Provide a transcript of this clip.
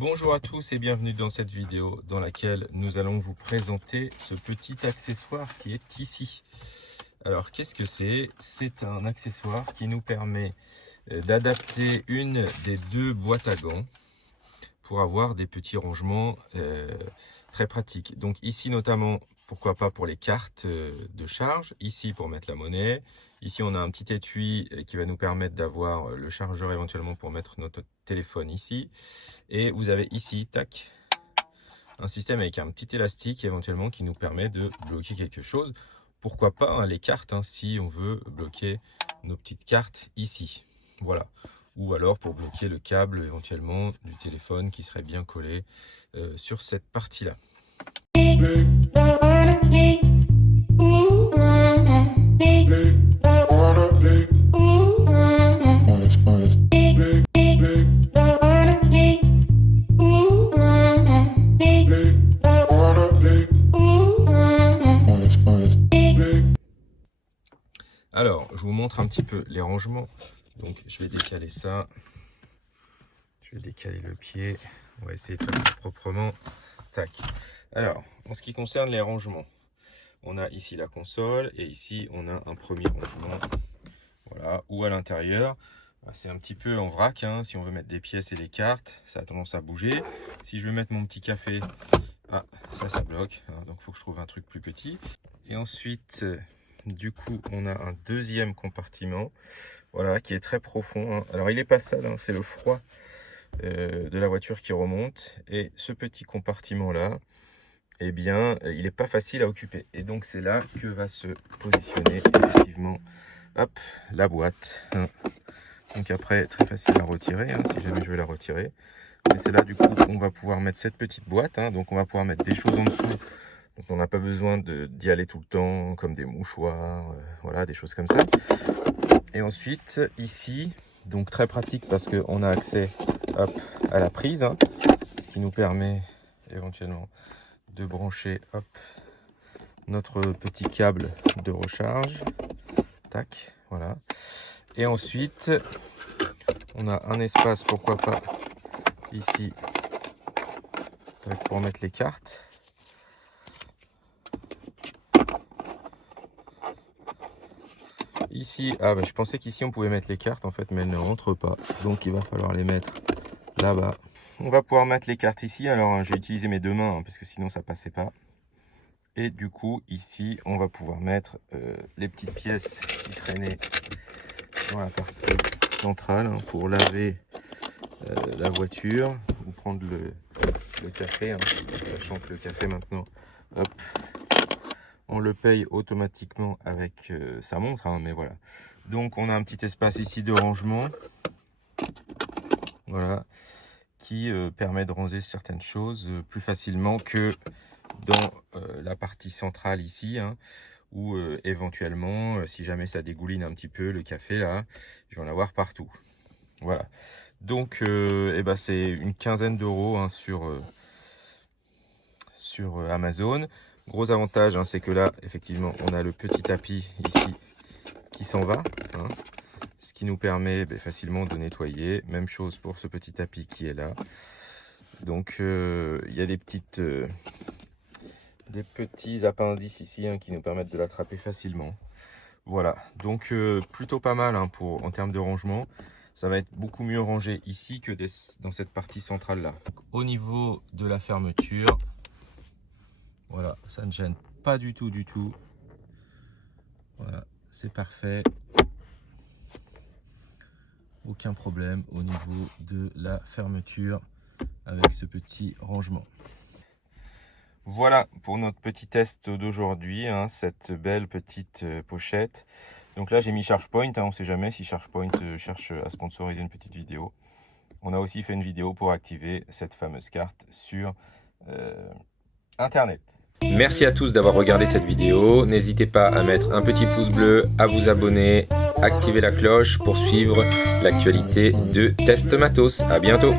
Bonjour à tous et bienvenue dans cette vidéo dans laquelle nous allons vous présenter ce petit accessoire qui est ici. Alors qu'est-ce que c'est? C'est un accessoire qui nous permet d'adapter une des deux boîtes à gants pour avoir des petits rangements très pratiques. Donc ici notamment, pourquoi pas pour les cartes de charge, ici pour mettre la monnaie. Ici, on a un petit étui qui va nous permettre d'avoir le chargeur éventuellement pour mettre notre téléphone ici. Et vous avez ici, tac, un système avec un petit élastique éventuellement qui nous permet de bloquer quelque chose. Pourquoi pas les cartes, si on veut bloquer nos petites cartes ici. Voilà. Ou alors pour bloquer le câble éventuellement du téléphone qui serait bien collé sur cette partie-là. Alors, je vous montre un petit peu les rangements. Donc, je vais décaler ça. Je vais décaler le pied. On va essayer de faire ça proprement. Tac. Alors, en ce qui concerne les rangements, on a ici la console et ici, on a un premier rangement. Voilà. Ou à l'intérieur, c'est un petit peu en vrac. Si on veut mettre des pièces et des cartes, ça a tendance à bouger. Si je veux mettre mon petit café, ça bloque. Donc, il faut que je trouve un truc plus petit. Et ensuite... Du coup, on a un deuxième compartiment, voilà, qui est très profond. Alors, il n'est pas sale, c'est le froid de la voiture qui remonte. Et ce petit compartiment-là, eh bien, il n'est pas facile à occuper. Et donc, c'est là que va se positionner effectivement, hop, la boîte. Donc après, très facile à retirer, si jamais je veux la retirer. Mais c'est là, du coup, on va pouvoir mettre cette petite boîte. Donc, on va pouvoir mettre des choses en dessous. Donc on n'a pas besoin d'y aller tout le temps, comme des mouchoirs, voilà, des choses comme ça. Et ensuite, ici, donc très pratique parce qu'on a accès à la prise, ce qui nous permet éventuellement de brancher notre petit câble de recharge. Tac, voilà. Et ensuite, on a un espace, pourquoi pas, ici, tac, pour mettre les cartes. Ici, je pensais qu'ici on pouvait mettre les cartes en fait, mais elles ne rentrent pas. Donc il va falloir les mettre là-bas. On va pouvoir mettre les cartes ici. Alors j'ai utilisé mes deux mains parce que sinon ça passait pas. Et du coup ici on va pouvoir mettre les petites pièces qui traînaient dans la partie centrale pour laver la voiture ou prendre le café. Sachant que le café maintenant, on le paye automatiquement avec sa montre, mais voilà. Donc on a un petit espace ici de rangement, voilà, qui permet de ranger certaines choses plus facilement que dans la partie centrale ici, où éventuellement, si jamais ça dégouline un petit peu le café là, je vais en avoir partout. Voilà. Donc c'est une quinzaine d'euros sur Amazon. Gros avantage, c'est que là, effectivement, on a le petit tapis ici qui s'en va, ce qui nous permet facilement de nettoyer. Même chose pour ce petit tapis qui est là. Donc, il y a des petits appendices ici qui nous permettent de l'attraper facilement. Voilà, donc plutôt pas mal en termes de rangement. Ça va être beaucoup mieux rangé ici que dans cette partie centrale là. Au niveau de la fermeture, voilà, ça ne gêne pas du tout, Voilà, c'est parfait. Aucun problème au niveau de la fermeture avec ce petit rangement. Voilà pour notre petit test d'aujourd'hui, cette belle petite pochette. Donc là, j'ai mis ChargePoint, on ne sait jamais si ChargePoint cherche à sponsoriser une petite vidéo. On a aussi fait une vidéo pour activer cette fameuse carte sur Internet. Merci à tous d'avoir regardé cette vidéo. N'hésitez pas à mettre un petit pouce bleu, à vous abonner, activer la cloche pour suivre l'actualité de Test Matos. À bientôt.